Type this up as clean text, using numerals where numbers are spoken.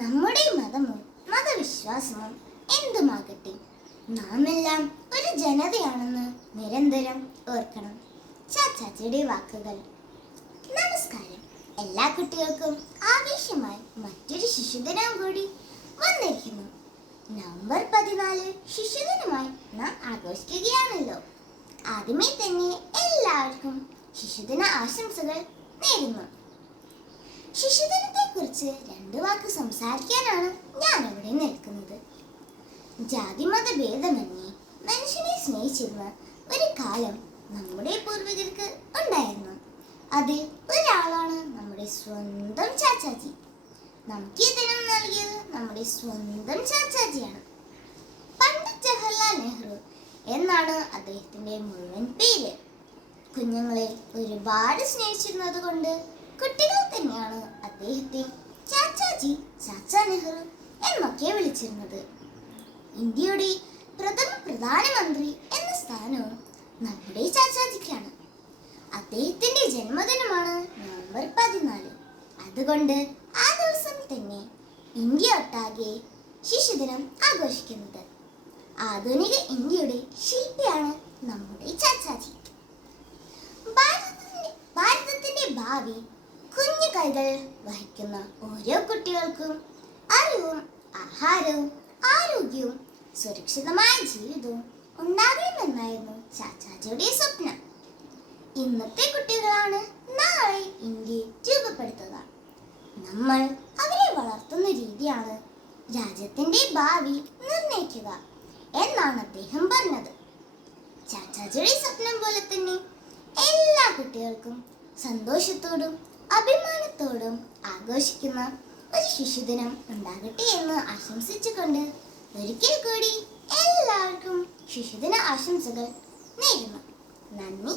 നമ്മുടെ മതമോ മതവിശ്വാസമോ എന്തുമാകട്ടെ, നാം എല്ലാം ഒരു ജനതയാണെന്ന് നിരന്തരം ഓർക്കണം. ചാച്ചാജിയുടെ വാക്കുകൾ. നമസ്കാരം. എല്ലാ കുട്ടികൾക്കും ആവേശമായി മറ്റൊരു ശിശുദിനം കൂടി വന്നിരിക്കുന്നു. നവംബർ 14 ശിശുദിനമായി നാം ആഘോഷിക്കുകയാണല്ലോ. ആദ്യമേ തന്നെ എല്ലാവർക്കും ശിശുദിന ആശംസകൾ നേരുന്നു. ശിശുദിനത്തെ കുറിച്ച് 2 വാക്ക് സംസാരിക്കാനാണ് ഞാൻ ഇവിടെ നിൽക്കുന്നത്. ജാതിമത ഭേദമന്യേ മനുഷ്യനെ സ്നേഹിച്ചിരുന്ന ഒരു കാലം നമ്മുടെ പൂർവികർക്ക് ഉണ്ടായിരുന്നു. അതിൽ ഒരാളാണ് നമ്മുടെ സ്വന്തം ചാച്ചാജി. നമുക്ക് ഈ ദിനം നൽകിയത് നമ്മുടെ സ്വന്തം ചാച്ചാജിയാണ്. പണ്ഡിറ്റ് ജവഹർലാൽ നെഹ്റു എന്നാണ് അദ്ദേഹത്തിന്റെ മുഴുവൻ പേര്. കുഞ്ഞുങ്ങളെ ഒരുപാട് സ്നേഹിച്ചിരുന്നത് കൊണ്ട് കുട്ടികൾ തന്നെയാണ് അദ്ദേഹത്തെ ചാച്ചാജി, ചാച്ചാ നെഹ്റു എന്നൊക്കെ വിളിച്ചിരുന്നത്. ഇന്ത്യയുടെ പ്രഥമ പ്രധാനമന്ത്രി എന്ന സ്ഥാനവും നമ്മുടെ ചാച്ചാജിക്കാണ്. അദ്ദേഹത്തിന്റെ ജന്മദിനമാണ് നവംബർ 14. അതുകൊണ്ട് ആ ദിവസം തന്നെ ഇന്ത്യ ഒട്ടാകെ ശിശുദിനം ആഘോഷിക്കുന്നത്. ആധുനിക ഇന്ത്യയുടെ ശില്പിയാണ് നമ്മുടെ ചാച്ചാജി. ഭാരതത്തിന്റെ ഭാവി കുഞ്ഞു കൈകൾ വഹിക്കുന്ന ഓരോ കുട്ടികൾക്കും അറിവും ആഹാരവും ആരോഗ്യവും സുരക്ഷിതമായ ജീവിതവും ഉണ്ടാകണമെന്നായിരുന്നു ചാച്ചാജിയുടെ സ്വപ്നം. ഇന്നത്തെ കുട്ടികളാണ് നാളെ ഇന്ത്യയെ രൂപപ്പെടുത്തുക. നമ്മൾ അവരെ വളർത്തുന്ന രീതിയാണ് രാജ്യത്തിന്റെ ഭാവി നിർണ്ണയിക്കുക എന്നാണ് അദ്ദേഹം പറഞ്ഞത്. ചാച്ചാജിയുടെ സ്വപ്നം പോലെ തന്നെ എല്ലാ കുട്ടികൾക്കും സന്തോഷത്തോടും അഭിമാനത്തോടും ആഘോഷിക്കുന്ന ഒരു ശിശുദിനം ഉണ്ടാകട്ടെ എന്ന് ആശംസിച്ചുകൊണ്ട് ഒരിക്കൽ കൂടി എല്ലാവർക്കും ശിശുദിന ആശംസകൾ നേരുന്നു. നന്ദി.